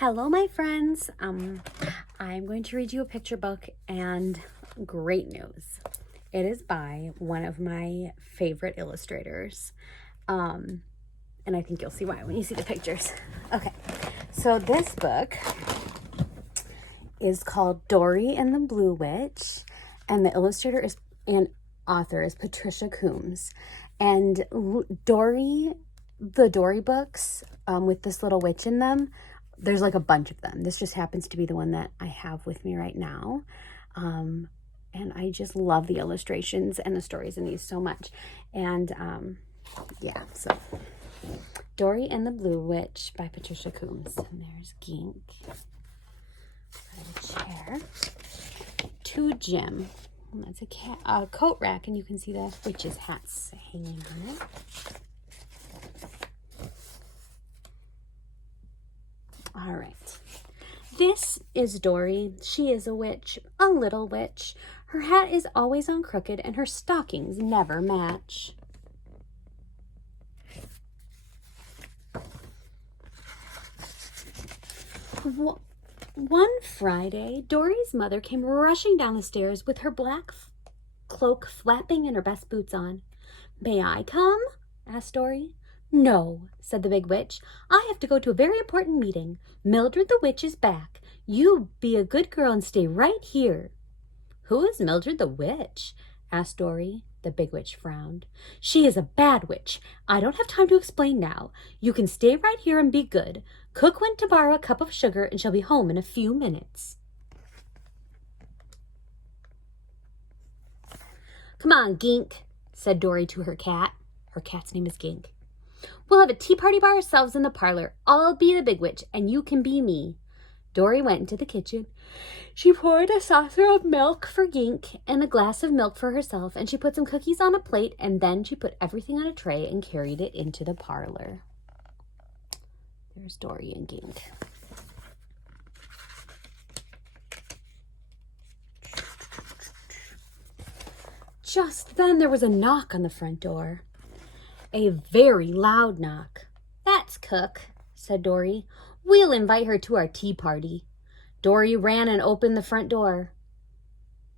Hello, my friends. I'm going to read you a picture book, and great news. It is by one of my favorite illustrators. And I think you'll see why when you see the pictures. Okay, so this book is called Dorrie and the Blue Witch, and the illustrator and author is Patricia Coombs. And Dorrie, the Dorrie books with this little witch in them, there's like a bunch of them. This just happens to be the one that I have with me right now. And I just love the illustrations and the stories in these so much. And yeah, so Dorrie and the Blue Witch by Patricia Coombs. And there's Gink. A chair. To Jim. And that's a coat rack, and you can see the witch's hats hanging on it. All right. This is Dorrie. She is a witch, a little witch. Her hat is always on crooked, and her stockings never match. One Friday, Dorrie's mother came rushing down the stairs with her black cloak flapping and her best boots on. "May I come?" asked Dorrie. "No," said the big witch. "I have to go to a very important meeting. Mildred the witch is back. You be a good girl and stay right here." "Who is Mildred the witch?" asked Dorrie. The big witch frowned. "She is a bad witch. I don't have time to explain now. You can stay right here and be good. Cook went to borrow a cup of sugar and shall be home in a few minutes." "Come on, Gink," said Dorrie to her cat. Her cat's name is Gink. "We'll have a tea party by ourselves in the parlor. I'll be the big witch, and you can be me." Dorrie went into the kitchen. She poured a saucer of milk for Gink and a glass of milk for herself, and she put some cookies on a plate, and then she put everything on a tray and carried it into the parlor. There's Dorrie and Gink. Just then there was a knock on the front door. A very loud knock. "That's Cook," said Dorrie. "We'll invite her to our tea party." Dorrie ran and opened the front door.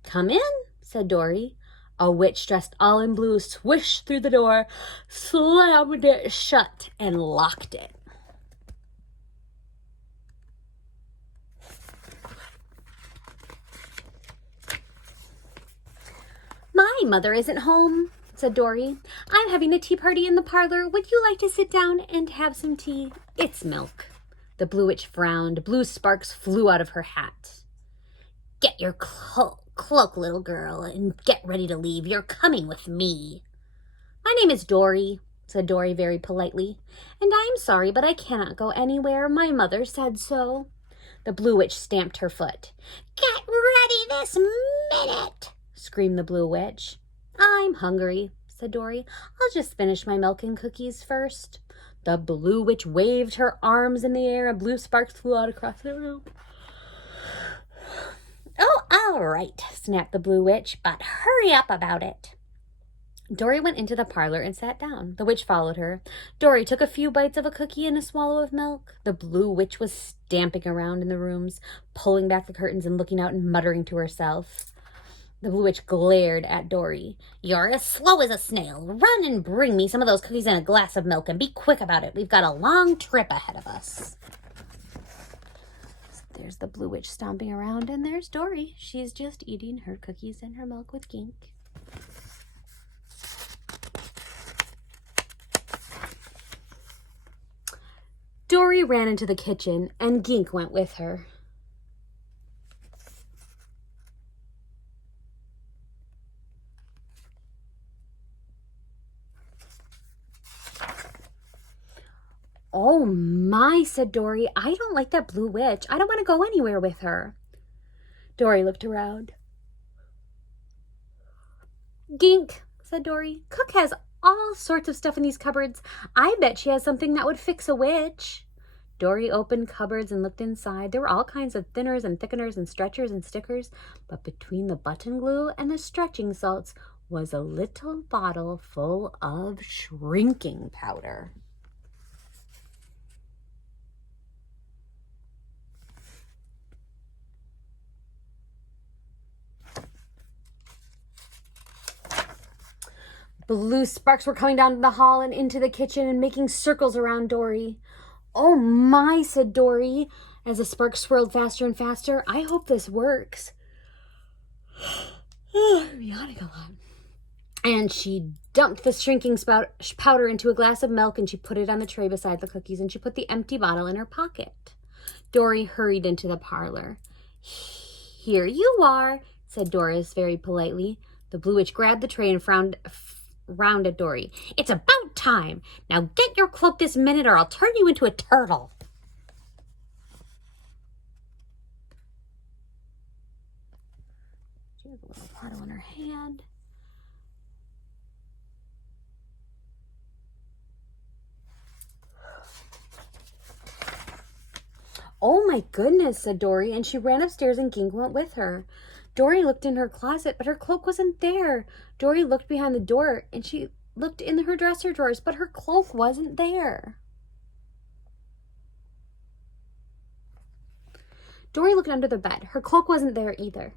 "Come in," said Dorrie. A witch dressed all in blue swished through the door, slammed it shut, and locked it. "My mother isn't home," said Dorrie. "I'm having a tea party in the parlor. Would you like to sit down and have some tea? It's milk." The blue witch frowned. Blue sparks flew out of her hat. "Get your cloak, little girl, and get ready to leave. You're coming with me." "My name is Dorrie," said Dorrie very politely, "and I'm sorry, but I cannot go anywhere. My mother said so." The blue witch stamped her foot. "Get ready this minute!" screamed the blue witch. "I'm hungry," said Dorrie. "I'll just finish my milk and cookies first." The blue witch waved her arms in the air and blue sparks flew out across the room. "Oh, all right," snapped the blue witch, "but hurry up about it." Dorrie went into the parlor and sat down. The witch followed her. Dorrie took a few bites of a cookie and a swallow of milk. The blue witch was stamping around in the rooms, pulling back the curtains and looking out and muttering to herself. The blue witch glared at Dorrie. "You're as slow as a snail. Run and bring me some of those cookies and a glass of milk, and be quick about it. We've got a long trip ahead of us." There's the blue witch stomping around, and there's Dorrie. She's just eating her cookies and her milk with Gink. Dorrie ran into the kitchen, and Gink went with her. "Oh my," said Dorrie. "I don't like that blue witch. I don't want to go anywhere with her." Dorrie looked around. "Gink," said Dorrie, "Cook has all sorts of stuff in these cupboards. I bet she has something that would fix a witch." Dorrie opened cupboards and looked inside. There were all kinds of thinners and thickeners and stretchers and stickers, but between the button glue and the stretching salts was a little bottle full of shrinking powder. Blue sparks were coming down the hall and into the kitchen and making circles around Dorrie. "Oh my," said Dorrie, as the sparks swirled faster and faster. "I hope this works." I'm yawning a lot. And she dumped the shrinking powder into a glass of milk, and she put it on the tray beside the cookies, and she put the empty bottle in her pocket. Dorrie hurried into the parlor. "Here you are," said Doris very politely. The Blue Witch grabbed the tray and frowned at Dorrie. "It's about time. Now get your cloak this minute or I'll turn you into a turtle." She has a little bottle in her hand. "Oh my goodness," said Dorrie, and she ran upstairs and Gink went with her. Dorrie looked in her closet, but her cloak wasn't there. Dorrie looked behind the door and she looked in her dresser drawers, but her cloak wasn't there. Dorrie looked under the bed. Her cloak wasn't there either.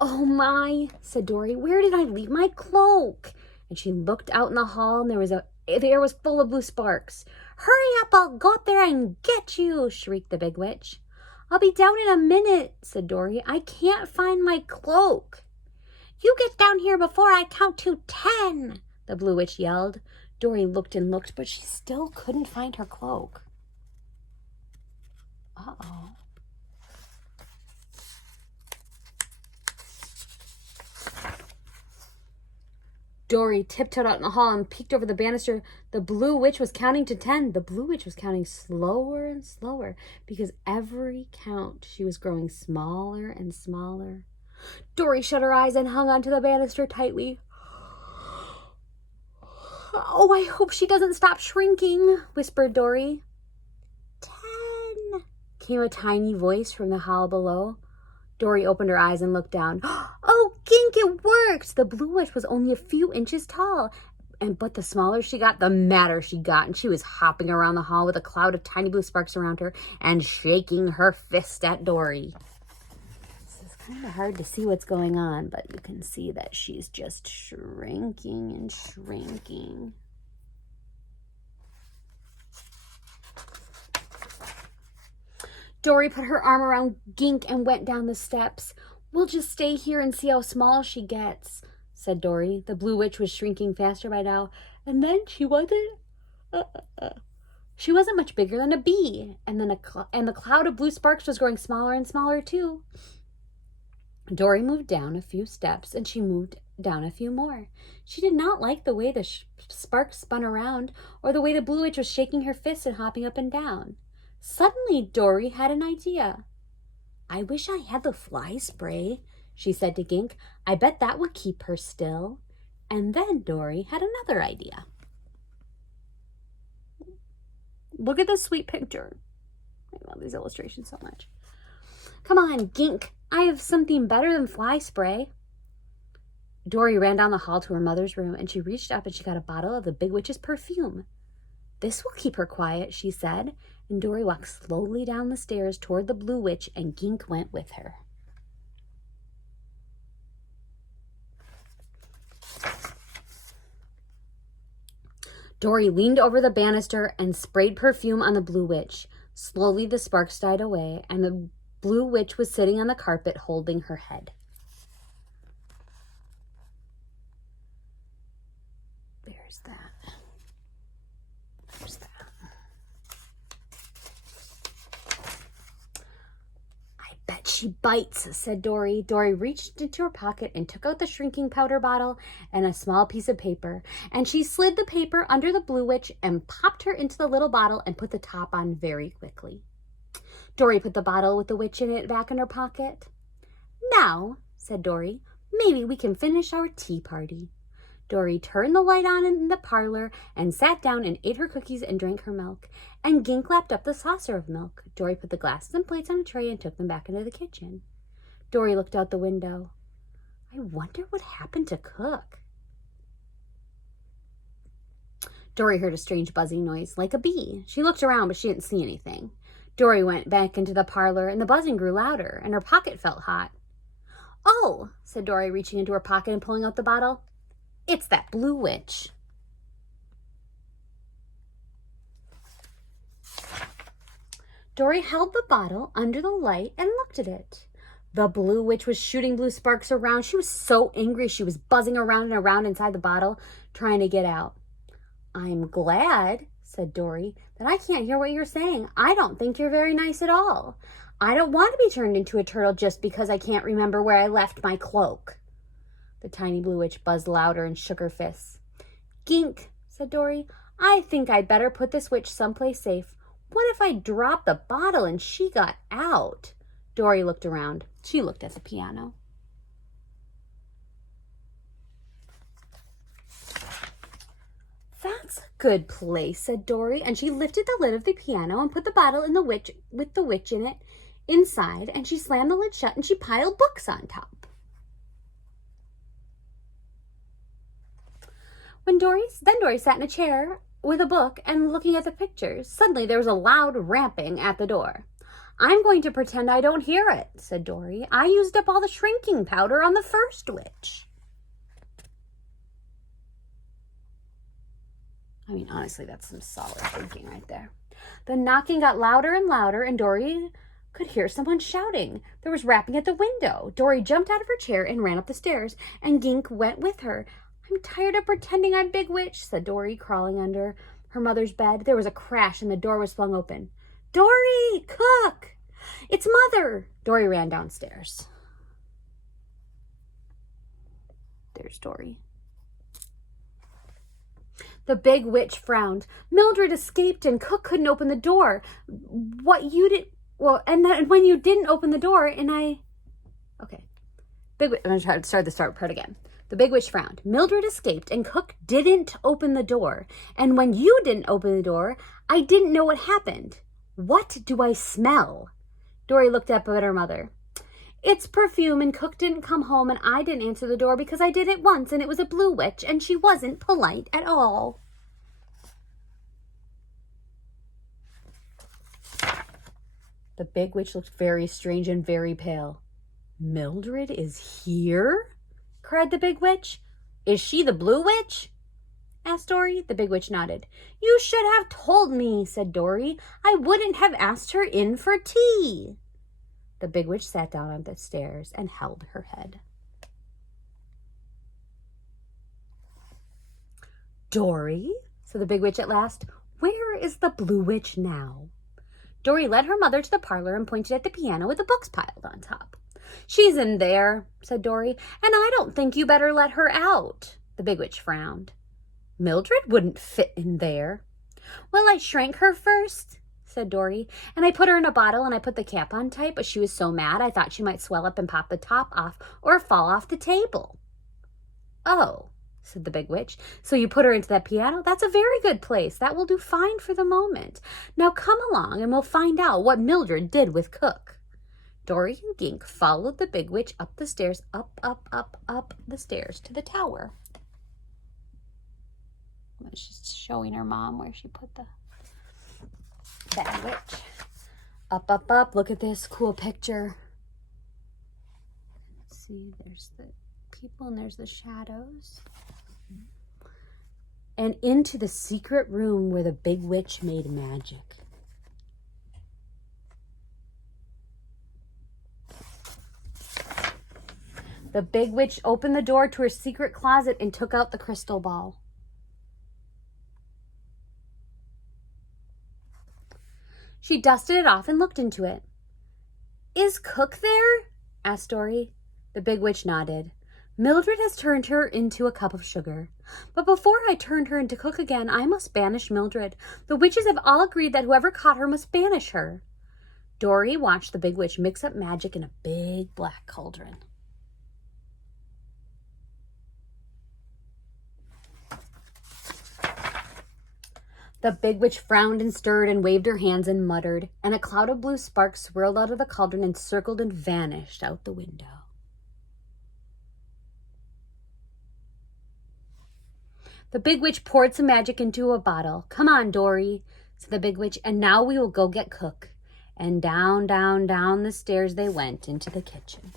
"Oh my," said Dorrie, "where did I leave my cloak?" And she looked out in the hall and the air was full of blue sparks. "Hurry up, I'll go up there and get you," shrieked the Big Witch. "I'll be down in a minute," said Dorrie. "I can't find my cloak." "You get down here before I count to 10, the Blue Witch yelled. Dorrie looked and looked, but she still couldn't find her cloak. Uh-oh. Dorrie tiptoed out in the hall and peeked over the banister. The Blue Witch was counting to 10. The Blue Witch was counting slower and slower because every count she was growing smaller and smaller. Dorrie shut her eyes and hung onto the banister tightly. "Oh, I hope she doesn't stop shrinking," whispered Dorrie. 10, came a tiny voice from the hall below. Dorrie opened her eyes and looked down. "Oh, Gink, it worked!" The Blue Witch was only a few inches tall, but the smaller she got, the madder she got, and she was hopping around the hall with a cloud of tiny blue sparks around her and shaking her fist at Dorrie. This is kind of hard to see what's going on, but you can see that she's just shrinking and shrinking. Dorrie put her arm around Gink and went down the steps. "We'll just stay here and see how small she gets," said Dorrie. The Blue Witch was shrinking faster by now, and then she wasn't much bigger than a bee, and then the cloud of blue sparks was growing smaller and smaller too. Dorrie moved down a few steps, and she moved down a few more. She did not like the way the sparks spun around, or the way the Blue Witch was shaking her fists and hopping up and down. Suddenly, Dorrie had an idea. "I wish I had the fly spray," she said to Gink. "I bet that would keep her still." And then Dorrie had another idea. Look at this sweet picture. I love these illustrations so much. "Come on, Gink. I have something better than fly spray." Dorrie ran down the hall to her mother's room, and she reached up and she got a bottle of the Big Witch's perfume. "This will keep her quiet," she said, and Dorrie walked slowly down the stairs toward the Blue Witch, and Gink went with her. Dorrie leaned over the banister and sprayed perfume on the Blue Witch. Slowly the sparks died away, and the Blue Witch was sitting on the carpet holding her head. There's that. There's that. "I bet she bites," said Dorrie. Dorrie reached into her pocket and took out the shrinking powder bottle and a small piece of paper, and she slid the paper under the Blue Witch and popped her into the little bottle and put the top on very quickly. Dorrie put the bottle with the witch in it back in her pocket. "Now," said Dorrie, "maybe we can finish our tea party." Dorrie turned the light on in the parlor and sat down and ate her cookies and drank her milk. And Gink lapped up the saucer of milk. Dorrie put the glasses and plates on a tray and took them back into the kitchen. Dorrie looked out the window. "I wonder what happened to Cook." Dorrie heard a strange buzzing noise, like a bee. She looked around, but she didn't see anything. Dorrie went back into the parlor, and the buzzing grew louder, and her pocket felt hot. "Oh," said Dorrie, reaching into her pocket and pulling out the bottle. It's that blue witch. Dorrie held the bottle under the light and looked at it. The blue witch was shooting blue sparks around. She was so angry she was buzzing around and around inside the bottle, trying to get out. I'm glad, said Dorrie, that I can't hear what you're saying. I don't think you're very nice at all. I don't want to be turned into a turtle just because I can't remember where I left my cloak. The tiny blue witch buzzed louder and shook her fists. Gink, said Dorrie, I think I'd better put this witch someplace safe. What if I dropped the bottle and she got out? Dorrie looked around. She looked at the piano. That's a good place, said Dorrie, and she lifted the lid of the piano and put the bottle in with the witch in it inside, and she slammed the lid shut and she piled books on top. Then Dorrie sat in a chair with a book and looking at the pictures. Suddenly there was a loud rapping at the door. I'm going to pretend I don't hear it, said Dorrie. I used up all the shrinking powder on the first witch. I mean, honestly, that's some solid thinking right there. The knocking got louder and louder, and Dorrie could hear someone shouting. There was rapping at the window. Dorrie jumped out of her chair and ran up the stairs, and Gink went with her. I'm tired of pretending I'm Big Witch, said Dorrie, crawling under her mother's bed. There was a crash, and the door was flung open. Dorrie, cook! It's Mother! Dorrie ran downstairs. There's Dorrie. The Big Witch frowned. Mildred escaped and Cook couldn't open the door. What you did... Well, and then when you didn't open the door and I... Okay. I'm going to try to start the start part again. The Big Witch frowned. Mildred escaped and Cook didn't open the door. And when you didn't open the door, I didn't know what happened. What do I smell? Dorrie looked up at her mother. It's perfume, and Cook didn't come home, and I didn't answer the door because I did it once, and it was a blue witch, and she wasn't polite at all. The Big Witch looked very strange and very pale. Mildred is here? Cried the Big Witch. Is she the blue witch? Asked Dorrie. The Big Witch nodded. You should have told me, said Dorrie. I wouldn't have asked her in for tea. The Big Witch sat down on the stairs and held her head. Dorrie, said the Big Witch at last, where is the blue witch now? Dorrie led her mother to the parlor and pointed at the piano with the books piled on top. She's in there, said Dorrie, and I don't think you better let her out. The Big Witch frowned. Mildred wouldn't fit in there. Well, I shrank her first, said Dorrie, and I put her in a bottle and I put the cap on tight, but she was so mad I thought she might swell up and pop the top off or fall off the table. Oh, said the Big Witch, so you put her into that piano? That's a very good place. That will do fine for the moment. Now come along and we'll find out what Mildred did with Cook. Dorrie and Gink followed the Big Witch up the stairs, up the stairs to the tower. She's showing her mom where she put the bad witch. Up. Look at this cool picture. Let's see, there's the people and there's the shadows. And into the secret room where the Big Witch made magic. The Big Witch opened the door to her secret closet and took out the crystal ball. She dusted it off and looked into it. Is Cook there? Asked Dorrie. The Big Witch nodded. Mildred has turned her into a cup of sugar. But before I turned her into Cook again, I must banish Mildred. The witches have all agreed that whoever caught her must banish her. Dorrie watched the Big Witch mix up magic in a big black cauldron. The Big Witch frowned and stirred and waved her hands and muttered, and a cloud of blue sparks swirled out of the cauldron and circled and vanished out the window. The Big Witch poured some magic into a bottle. Come on, Dorrie, said the Big Witch, and now we will go get Cook. And down the stairs they went into the kitchen.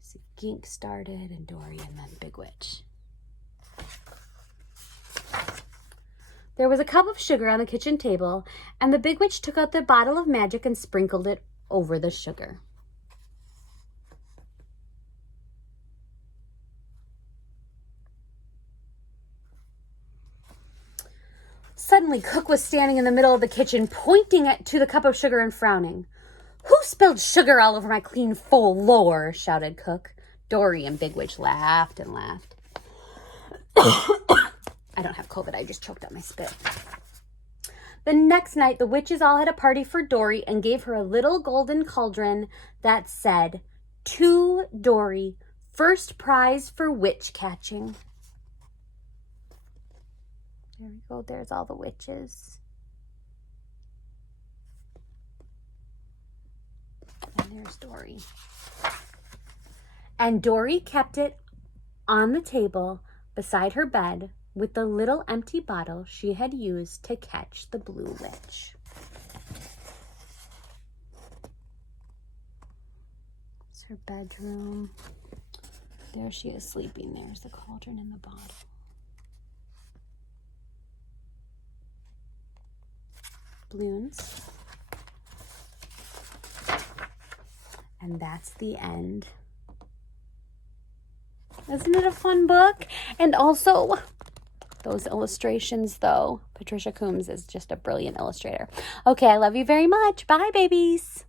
See if Gink started, and Dorrie, and then Big Witch. There was a cup of sugar on the kitchen table, and the Big Witch took out the bottle of magic and sprinkled it over the sugar. Suddenly, Cook was standing in the middle of the kitchen, pointing to the cup of sugar and frowning. "Who spilled sugar all over my clean floor?" shouted Cook. Dorrie and Big Witch laughed and laughed. I don't have COVID. I just choked up my spit. The next night, the witches all had a party for Dorrie and gave her a little golden cauldron that said, "To Dorrie, first prize for witch catching." There we go. There's all the witches. And there's Dorrie. And Dorrie kept it on the table beside her bed with the little empty bottle she had used to catch the blue witch. It's her bedroom. There she is sleeping. There's the cauldron and the bottle. Balloons. And that's the end. Isn't it a fun book? And also, those illustrations, though. Patricia Coombs is just a brilliant illustrator. Okay, I love you very much. Bye, babies.